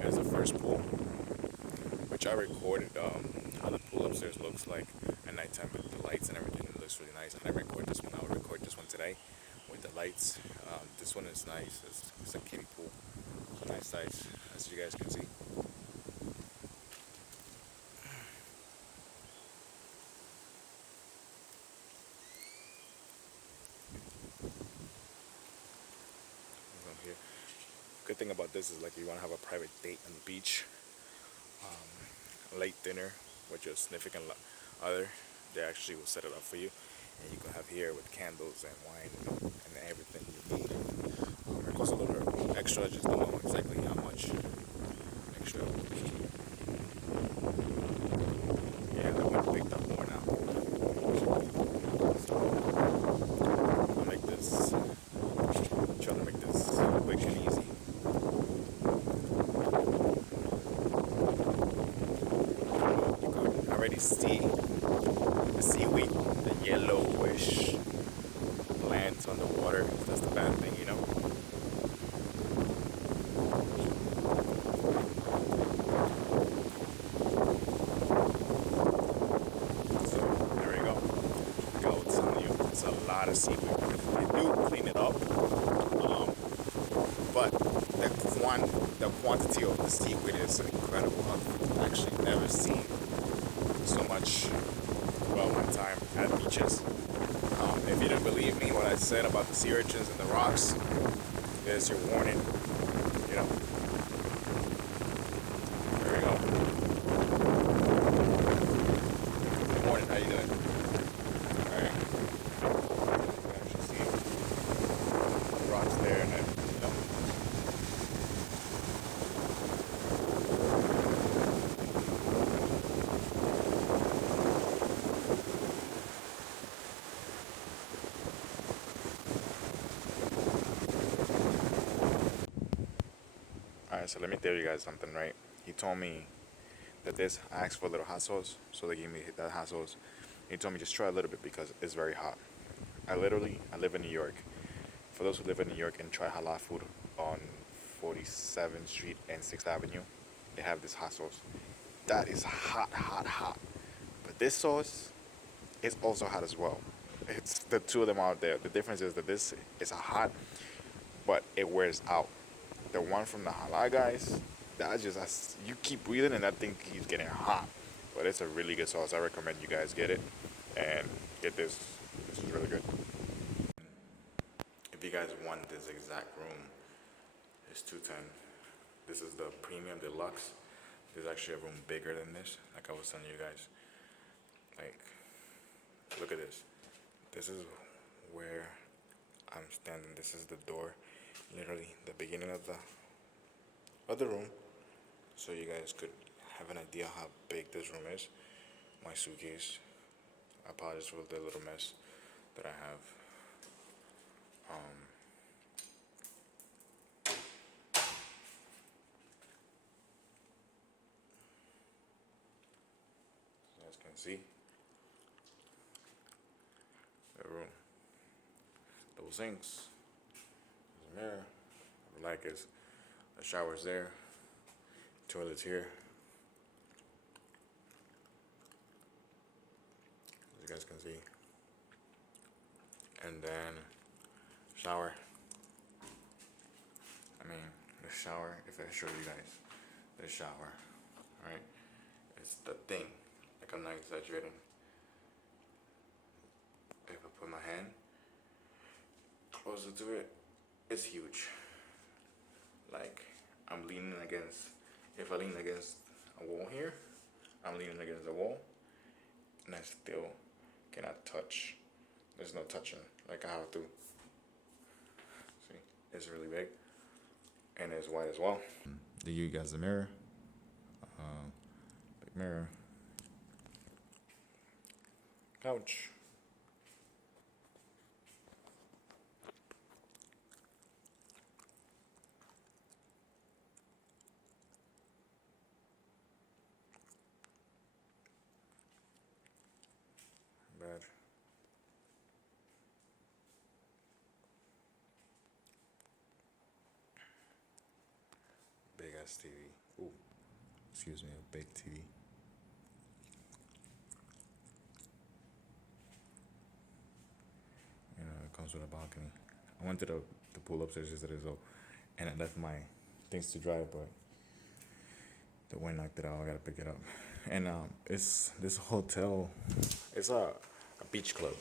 There's the first pool, which I recorded how the pool upstairs looks like at nighttime with the lights and everything. It looks really nice. I didn't record this one. I'll record this one today with the lights. This one is nice. It's a kiddie pool. Nice size, as you guys can see. Here. Good thing about this is like you want to have a private date on the beach, a late dinner with your significant other. They actually will set it up for you, and you can have here with candles and wine and everything you need. It costs a little extra. I just don't know exactly how much extra. Yeah, that one picked up more now. I'll make this. Try to make this quick and easy. You could already see the seaweed, the yellowish plants on the water. That's the bad thing, you know. So there we go. Like I was telling you, it's a lot of seaweed. They do clean it up, but the quantity of the seaweed is incredible. I've actually never seen so much. Well, one time at beaches. If you didn't believe me, what I said about the sea urchins and the rocks, there's your warning. You know. There we go. Good morning. How you doing? All right. You can actually see the rocks there, and then, you know. Alright, so let me tell you guys something, right? He told me that this, I asked for a little hot sauce, so they gave me that hot sauce. He told me just try a little bit because it's very hot. I live in New York. For those who live in New York and try halal food on 47th Street and 6th Avenue, they have this hot sauce. That is hot, hot, hot. But this sauce is also hot as well. It's the two of them out there. The difference is that this is a hot, but it wears out. The one from the halal guys, that just you keep breathing and that thing keeps getting hot. But it's a really good sauce. I recommend you guys get it and get this. This is really good. If you guys want this exact room, it's 210. This is the premium deluxe. There's actually a room bigger than this. Like I was telling you guys. Like, look at this. This is where I'm standing. This is the door. Literally the beginning of the other room, so you guys could have an idea how big this room is. My suitcase. I apologize for the little mess that I have. Um, you guys can see the room. Those sinks. There's a mirror. What I like is the shower's there. Toilet's here. As you guys can see. And then shower. I mean, the shower, if I show you guys the shower, right? It's the thing. Like, I'm not exaggerating. If I put my hand closer to it, it's huge. Like, I'm leaning against, if I lean against a wall here, I'm leaning against the wall, and I still cannot touch. There's no touching. Like, I have to. See, it's really big, and it's wide as well. They give you guys a mirror. Big mirror. Couch. Bed. ass TV. Ooh, excuse me, a big TV. You know, it comes with a balcony. I went to the pool upstairs yesterday, so and I left my things to dry, but the wind knocked it out. I gotta pick it up. And it's this hotel. It's a beach club.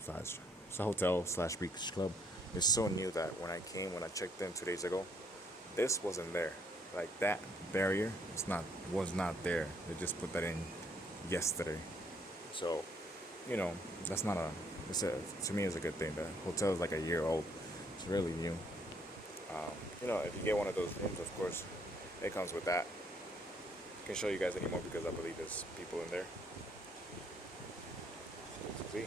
Slash, it's a hotel slash beach club. It's so new that when I checked in 2 days ago, this wasn't there. Like that barrier, was not there. They just put that in yesterday. So, you know, that's not a. It's a to me it's a good thing. The hotel is like a year old. It's really new. You know, if you get one of those rooms, of course, it comes with that. I can show you guys anymore because I believe there's people in there. So, see.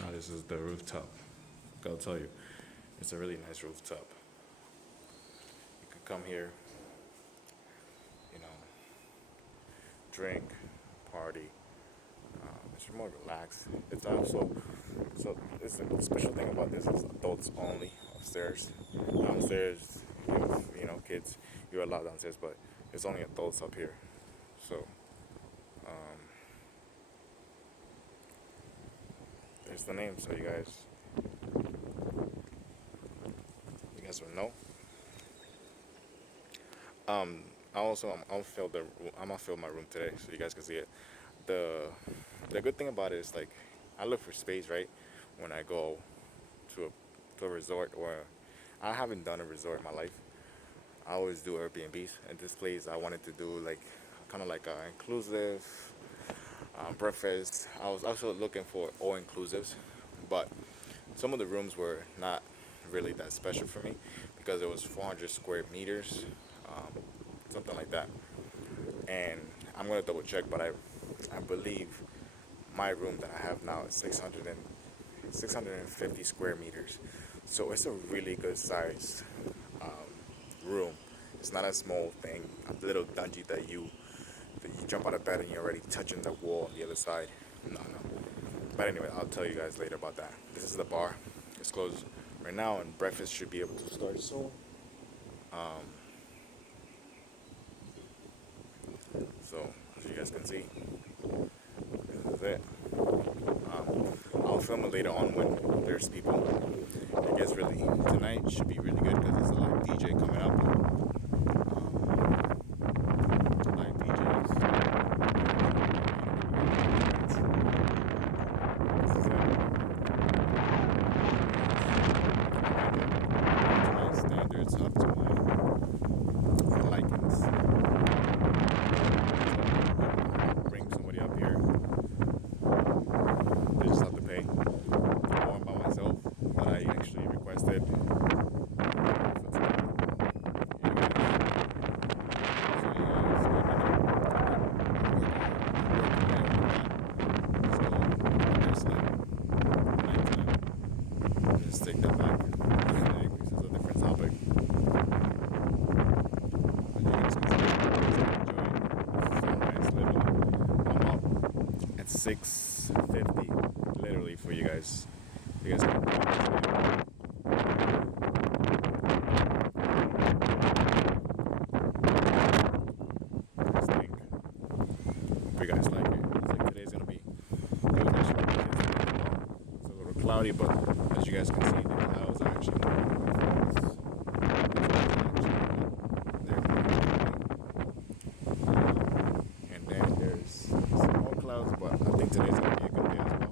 Now this is the rooftop. I'll tell you, it's a really nice rooftop. You can come here, you know, drink, party. It's more relaxed. It's also it's the special thing about this is adults only upstairs. Downstairs, you know, kids, you're allowed downstairs, but it's only adults up here. So there's the name, so you guys will know. I also I'm gonna fill my room today so you guys can see it. The the good thing about it is like I look for space, right? When I go to a resort, or I haven't done a resort in my life. I always do Airbnbs, and this place I wanted to do like kind of like a inclusive breakfast. I was also looking for all inclusives, but some of the rooms were not really that special for me because it was 400 square meters, something like that. And I'm gonna double check, but I believe my room that I have now is 650 square meters. So it's a really good size room. It's not a small thing, a little dungy that you jump out of bed and you're already touching the wall on the other side. No, no. But anyway, I'll tell you guys later about that. This is the bar. It's closed right now, and breakfast should be able to start soon. Um, so as you guys can see, this is it. I'll film it later on when there's people. I guess really tonight should be really good because there's a live DJ coming up. Live DJs. This is it. To my standards, up to my likings. Bring somebody up here. They just have to pay. More by myself, but I actually requested. Just take that back. Anyways, it's a different topic. As you guys can see, it's so nice. Literally, I'm up at 6:50, literally for you guys. You guys can this thing. Hope you guys like it. It's like today's gonna be. It's a little cloudy, but as you guys can see, the clouds are actually there. And then there's some more clouds, but I think today's gonna be a good day as well.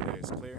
Today is clear.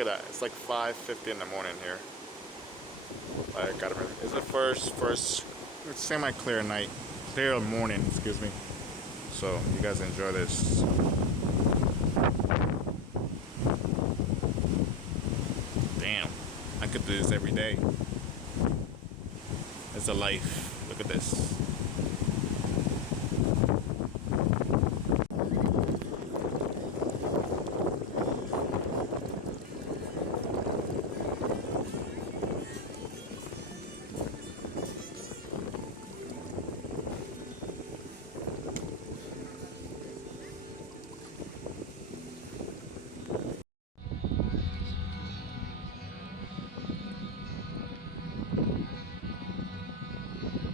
Look at that. It's like 5:50 in the morning here. Playa Del Carmen. It's the first, it's semi-clear night. Clear morning, excuse me. So, you guys enjoy this. Damn. I could do this every day. It's a life. Look at this.